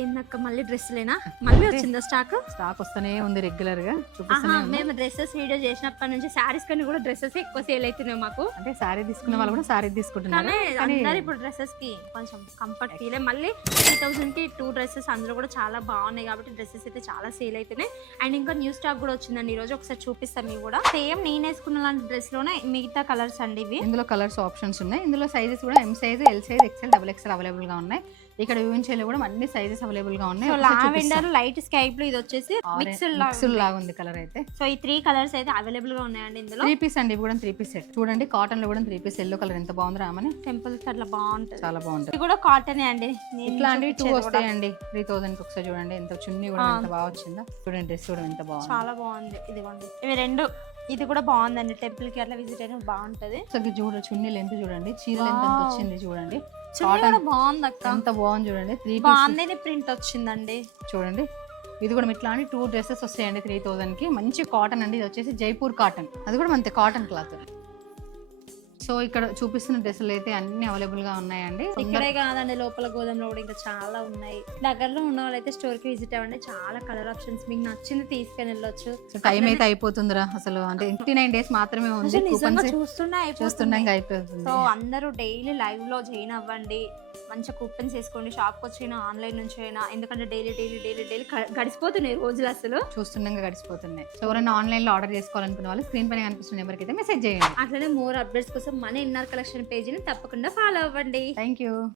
ఏందక్క మళ్ళీ డ్రెస్సులేనా? మళ్ళీ వచ్చిందా స్టాక్? స్టాక్ వస్తూనే ఉంది రెగ్యులర్ గా మేము డ్రెస్సెస్ వీడియో చేసినప్పటి నుంచి శారీస్ కన్నా కూడా డ్రెస్సెస్ ఎక్కువ సేల్ అవుతున్నాయి మాకు. అంటే శారీ తీసుకున్న వాళ్ళు కూడా శారీ తీసుకుంటున్నారు. అందరు ఇప్పుడు డ్రెస్సెస్ కి కొంచెం కంఫర్ట్ ఫీల్ మళ్ళీ 3000 కి 2 డ్రెస్సెస్ అందులో కూడా చాలా బాగున్నాయి కాబట్టి డ్రెస్సెస్ అయితే చాలా సేల్ అవుతున్నాయి. అండ్ ఇంకా న్యూ స్టాక్ కూడా వచ్చిందండి ఈ రోజు, ఒకసారి చూపిస్తాం మీకు కూడా. సేమ్ నేను వేసుకున్న లాంటి డ్రెస్ లోనే మిగతా కలర్స్ అండి ఇవి. ఇందులో కలర్స్ ఆప్షన్స్ ఉన్నాయి. ఇందులో సైజెస్ కూడా M size, L size, XL, double XL available గా ఉన్నాయి. ఇక్కడ యూఎన్సీలో కూడా అన్ని సైజెస్ అవైలబుల్ గా ఉన్నాయి. లావెండర్, లైట్ స్కై బ్లూ, ఇది వచ్చేసి మిక్స్డ్ లాగా ఉంది కలర్ అయితే. సో ఈ 3 కలర్స్ అయితే అవైలబుల్ గా ఉన్నాయండి ఇందులో. 3 పీస్ అండి, ఇవి కూడా 3 పీస్ సెట్. చూడండి కాటన్ లో కూడా 3 పీస్ ఎల్లో కలర్ ఎంత బాగుంది రామని. టెంపుల్ అట్లా బాగుంటుంది, చాలా బాగుంటుంది. ఇది కూడా కాటనే అండి. ఇట్లాంటివి 2 వస్తాయండి 3000 కి ఒకసారి. చూడండి ఎంత చున్నీ కూడా ఎంత బాగా వచ్చిందో. చూడండి డ్రెస్ కూడా ఎంత బాగుంది, చాలా బాగుంది. ఇదిగోండి ఇవి రెండు, ఇది కూడా బాగుందండి. టెంపుల్ కి అట్లా విజిట్ అయినా బాగుంటది. చూడండి చున్నీ లెంత్ చూడండి, చీర లెంత్ ఎంత వచ్చింది చూడండి. బాగుంది అక్క, ఎంత బాగుంది చూడండి. 3 బాగుంది ప్రింట్ వచ్చిందండి చూడండి. ఇది కూడా ఇట్లా 2 డ్రెస్సెస్ వస్తాయండి 3000 కి. మంచి కాటన్ అండి, ఇది వచ్చేసి జైపూర్ కాటన్, అది కూడా మంచి కాటన్ క్లాత్. సో ఇక్కడ చూపిస్తున్న డ్రెస్సులు అయితే అన్ని అవైలబుల్ గా ఉన్నాయండి. ఇక్కడే కాదండి, లోపల గోదాంలో కూడా ఇంకా చాలా ఉన్నాయి. దగ్గరలో ఉన్న వాళ్ళైతే స్టోర్ కి విజిట్ అవ్వండి, చాలా కలర్ ఆప్షన్స్, మీకు నచ్చింది తీసుకొని వెళ్ళొచ్చు. టైం అయితే అయిపోతుందిరా అసలు, అంటే 59 డేస్ మాత్రమే ఉంది. చూస్తున్నా ఇంకా అయిపోతుంది. సో అందరూ డైలీ లైవ్ లో జాయిన్ అవ్వండి, మంచిగా కూపన్స్ వేసుకోండి. షాప్ కి వచ్చినా ఆన్లైన్ నుంచి అయినా, ఎందుకంటే డైలీ డైలీ డైలీ డైలీ గడిచిపోతున్నాయి రోజులు, అసలు చూస్తుండగా గడిచిపోతున్నాయి. సో ఎవరైనా ఆన్లైన్ లో ఆర్డర్ చేసుకోవాలనుకున్న వాళ్ళు స్క్రీన్ పైన కనిపిస్తున్న నెంబర్కి అయితే మెసేజ్ చేయండి. అట్లనే మోర్ అప్డేట్స్ కోసం మన ఇన్నర్ కలెక్షన్ పేజీని తప్పకుండా ఫాలో అవ్వండి. Thank you.